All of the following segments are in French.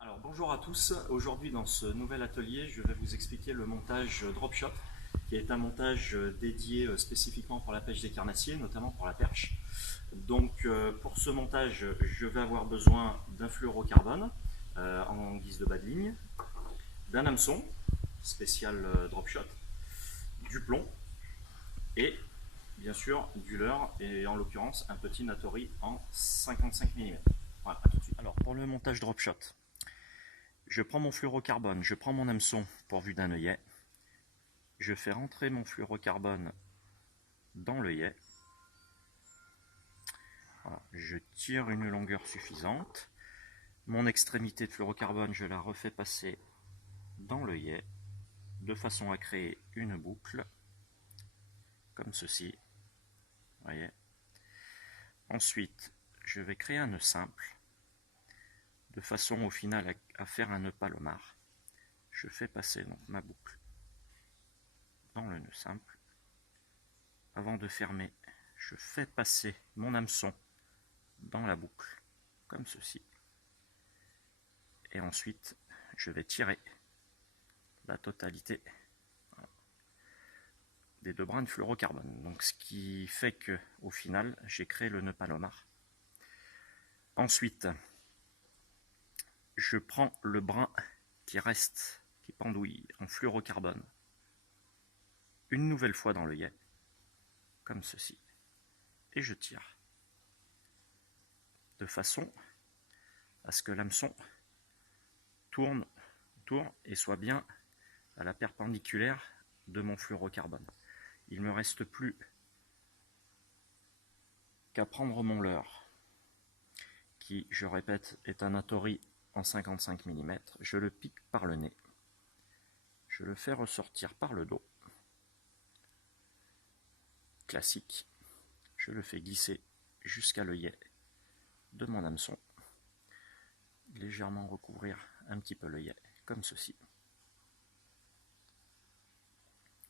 Alors bonjour à tous, aujourd'hui dans ce nouvel atelier je vais vous expliquer le montage drop shot qui est un montage dédié spécifiquement pour la pêche des carnassiers, notamment pour la perche. Donc pour ce montage je vais avoir besoin d'un fluorocarbone en guise de bas de ligne, d'un hameçon spécial drop shot, du plomb et bien sûr du leurre et en l'occurrence un petit Natori en 55 mm. Voilà, à tout de suite. Alors pour le montage drop shot, je prends mon fluorocarbone, je prends mon hameçon pourvu d'un œillet, je fais rentrer mon fluorocarbone dans l'œillet, voilà, je tire une longueur suffisante, mon extrémité de fluorocarbone je la refais passer dans l'œillet de façon à créer une boucle comme ceci, voyez. Ensuite je vais créer un nœud simple de façon au final à faire un nœud palomar. Je fais passer donc ma boucle dans le nœud simple. Avant de fermer, je fais passer mon hameçon dans la boucle, comme ceci. Et ensuite, je vais tirer la totalité des deux brins de fluorocarbone. Donc, ce qui fait que, au final, j'ai créé le nœud palomar. Ensuite, je prends le brin qui reste, qui pendouille en fluorocarbone, une nouvelle fois dans l'œillet, comme ceci, et je tire, de façon à ce que l'hameçon tourne et soit bien à la perpendiculaire de mon fluorocarbone. Il ne me reste plus qu'à prendre mon leurre, qui, je répète, est un Natori en 55 mm. Je le pique par le nez, je le fais ressortir par le dos, classique, je le fais glisser jusqu'à l'œillet de mon hameçon, légèrement recouvrir un petit peu l'œillet, comme ceci.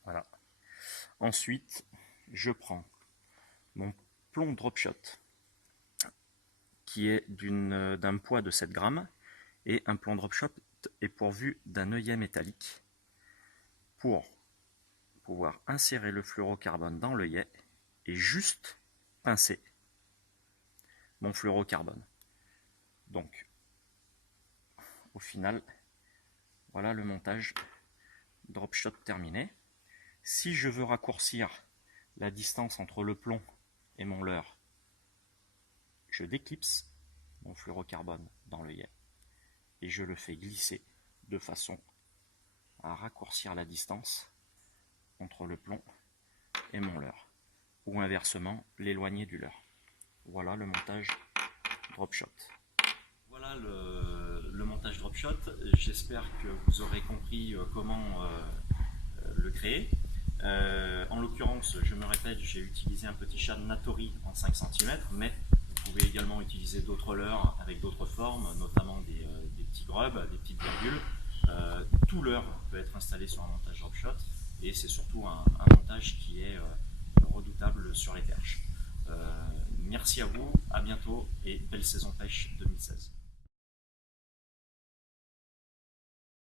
Voilà. Ensuite, je prends mon plomb drop shot, qui est d'un poids de 7 grammes, et un plomb drop shot est pourvu d'un œillet métallique pour pouvoir insérer le fluorocarbone dans l'œillet et juste pincer mon fluorocarbone. Donc, au final, voilà le montage drop shot terminé. Si je veux raccourcir la distance entre le plomb et mon leurre, je déclipse mon fluorocarbone dans l'œillet et je le fais glisser de façon à raccourcir la distance entre le plomb et mon leurre, ou inversement l'éloigner du leurre. Voilà le montage drop shot. Voilà le montage drop shot. J'espère que vous aurez compris comment le créer. En l'occurrence, je me répète, j'ai utilisé un petit chat Natori en 5 cm, mais vous pouvez également utiliser d'autres leurres avec d'autres formes, notamment des petits grubs, des petites virgules. Tout leurre peut être installé sur un montage drop shot et c'est surtout un montage qui est redoutable sur les perches. Merci à vous, à bientôt et belle saison pêche 2016.